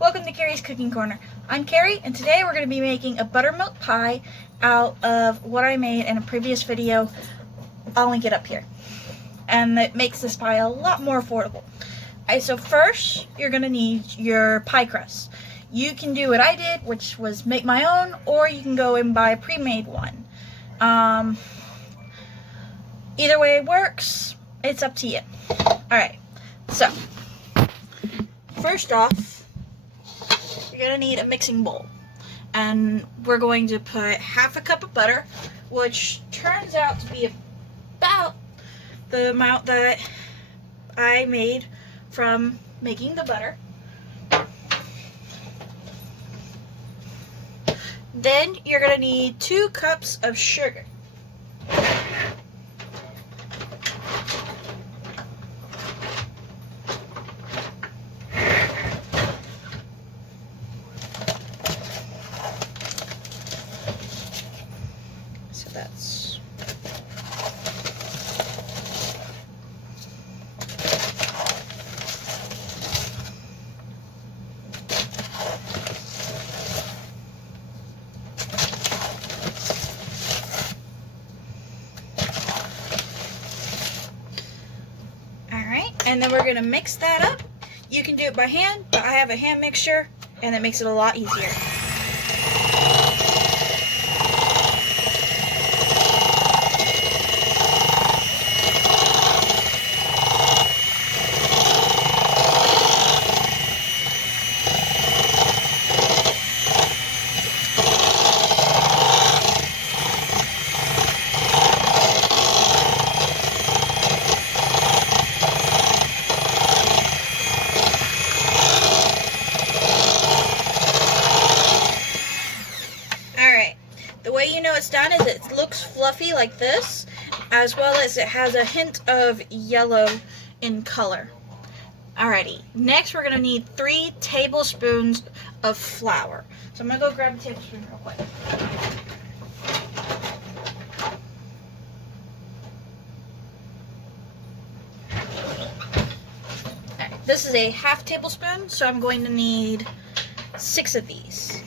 Welcome to Carrie's Cooking Corner. I'm Carrie, and today we're going to be making a buttermilk pie out of what I made in a previous video. I'll link it up here. And it makes this pie a lot more affordable. Alright, so first, you're going to need your pie crust. You can do what I did, which was make my own, or you can go and buy a pre-made one. Either way works. It's up to you. Alright, so first off, you're going to need a mixing bowl. And we're going to put half a cup of butter, which turns out to be about the amount that I made from making the butter. Then you're going to need 2 cups of sugar. So that's and then we're going to mix that up. You can do it by hand, but I have a hand mixture, and it makes it a lot easier. The way you know it's done is it looks fluffy like this, as well as it has a hint of yellow in color. Alrighty, next we're going to need 3 tablespoons of flour. So I'm going to go grab a tablespoon real quick. Alright, this is a half tablespoon, so I'm going to need 6 of these.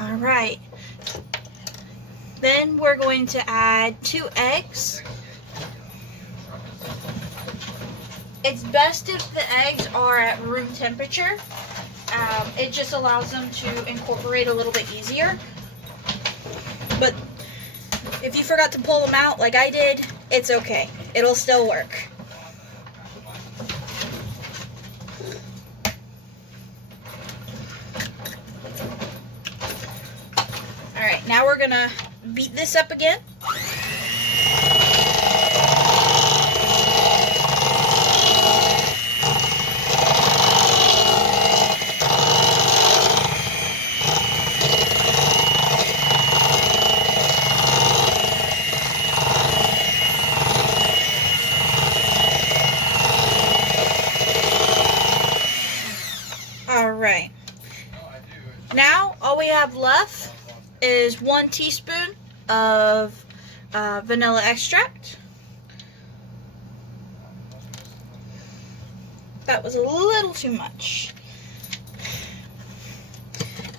Alright, then we're going to add 2 eggs. It's best if the eggs are at room temperature. It just allows them to incorporate a little bit easier. But if you forgot to pull them out like I did, it's okay. It'll still work. Alright, now we're going to beat this up again. Alright, now all we have left is 1 teaspoon of vanilla extract. That was a little too much.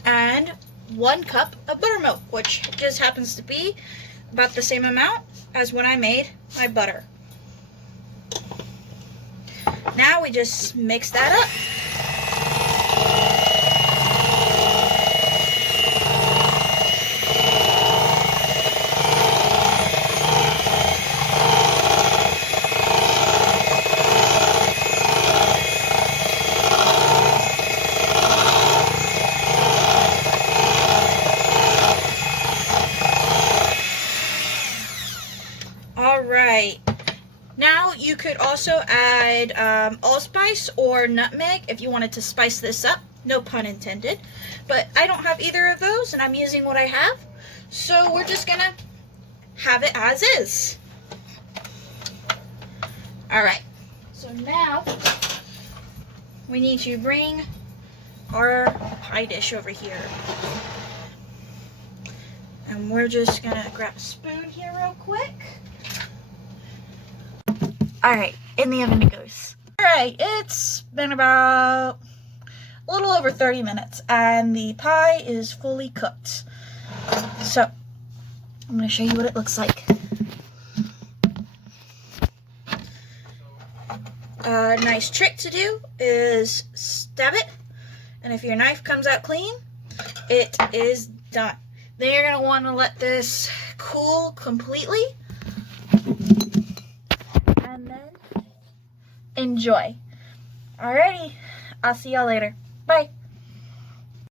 And 1 cup of buttermilk, which just happens to be about the same amount as when I made my butter. Now we just mix that up. Alright, now you could also add allspice or nutmeg if you wanted to spice this up, no pun intended, but I don't have either of those and I'm using what I have, so we're just gonna have it as is. Alright, So now we need to bring our pie dish over here. And we're just gonna grab a spoon here real quick. Alright, in the oven it goes. Alright, it's been about a little over 30 minutes and the pie is fully cooked. So, I'm gonna show you what it looks like. A nice trick to do is stab it, and if your knife comes out clean, it is done. Then you're going to want to let this cool completely, and then enjoy. Alrighty, I'll see y'all later. Bye.